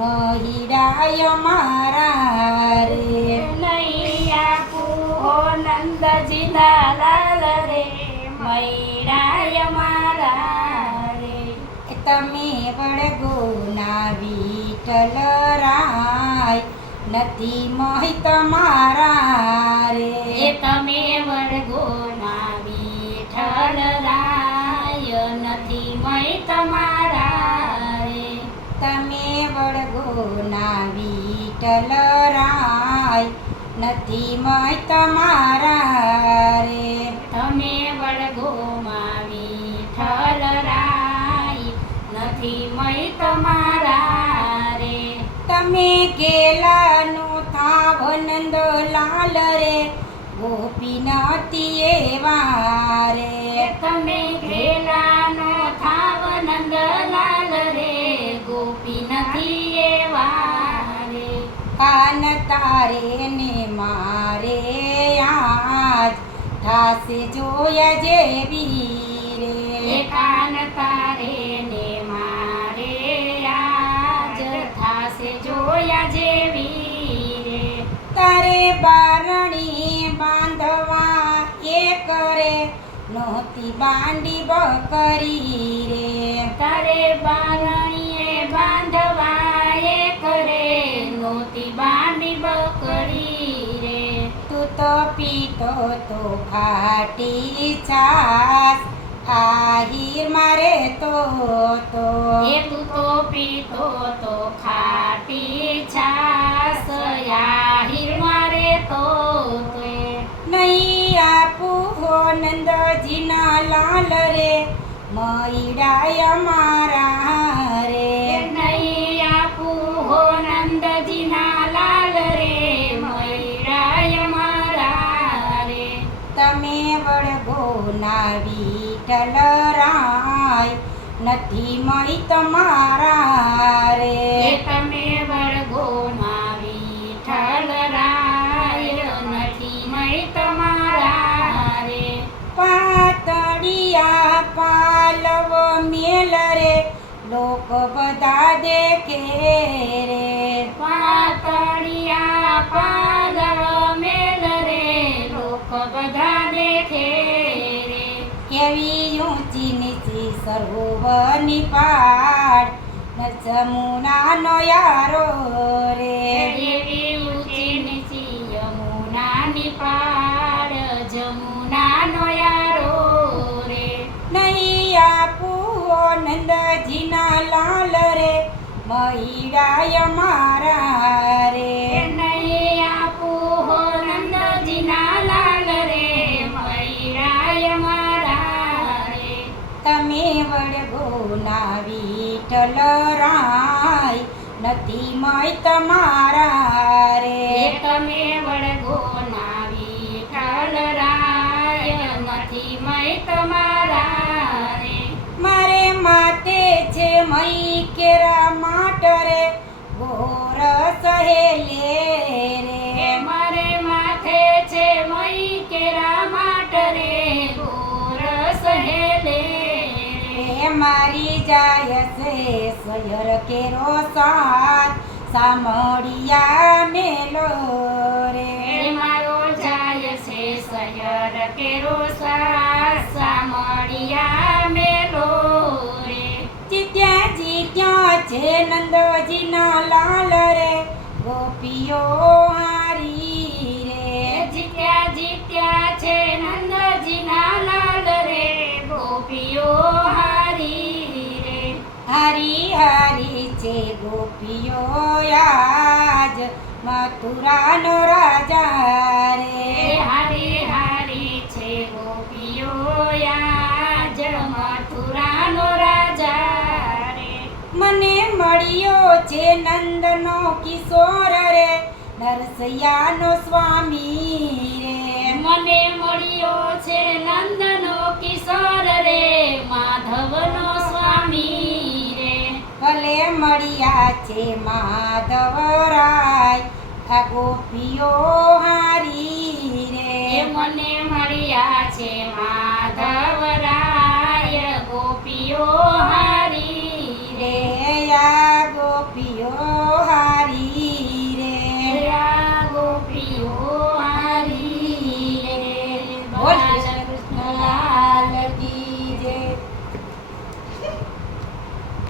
મહિડાય મારા રે. નૈયા પૂહો નંદજીના લાલ રે. મૈરાય મારા રે. તમે વળગો ના વિઠલ રાય નથી મોહિ તમારા રે. તમે વળગો ના વિઠ્ઠલ ના વિઠ્ઠલ રાય નથી મય તમારા રે. તમે વળગો માં વિઠ્ઠલ રાય નથી મય તમારા રે. તમે કેલાનું થાવ નંદ લાલ રે ગોપીનાથી વારે. તમે તારે ને મારે આજ થાશે જોયા જેવી રે કાન તારે ને મારે આજ થાશે જોયા જેવી રે તારે બારણી બાંધવા એ કરે નહોતી બાંડી બકરી રે. તારે બારણીએ બાંધવા તું પીતો તો ખાટી છાસ આહીર મારે તો તો. એ તું તો પીતો તો ખાટી છાસ આહીર મારે તો તે. નહીં આપું હો નંદજીના લાલ રે મૈડાય મારા નથી મળી તમારા રે તમે વળગો માં વિઠ્ઠલ રાય નથી મળી તમારા રે પાતળિયા પાલવ મેલ રે લોક બધા દેખે રે. પાતળિયા પાલવ નીચી પાડ જમુના જમુનાનો યારો રે. એવી ઊંચી નીચી યમુનાની પાડ જમુનાનો યારો રે. નહીં આપું નંદજીના લાલ રે. મહિડાય મારા વિઠ્ઠલ રાય નથી મય તમારા રે. તમે વળગો નાવી વિઠ્ઠલ રાય નથી મય તમારા રે. મારે માતે છે મય કેરા માટ રે. ગોર સહેલે રે. મારે માથે છે મય કેરા માટ રે. સહેલે મારી જાય છે સયર કેરો સાથ સામળિયા મેલો રે. મારો જાય છે સયર કેરો સાસા મળિયા મેલો રે. જીત્યા જીત્યા છે નંદજીના લાલ રે. ગોપીઓ હારી હારી છે ગોપીઓ આજ મથુરાનો રાજા રે. હરી હરી છે ગોપીઓ આજ મથુરાનો રાજા રે. મને મળ્યો છે નંદનો કિશોર રે નરસૈયાનો સ્વામી રે. મને મળ્યો છે નંદનો કિશોર રે માધવનો સ્વામી મળ્યા છે માધવરાય. આ ગોપીઓ હારી રે. મને મળ્યા છે માધવ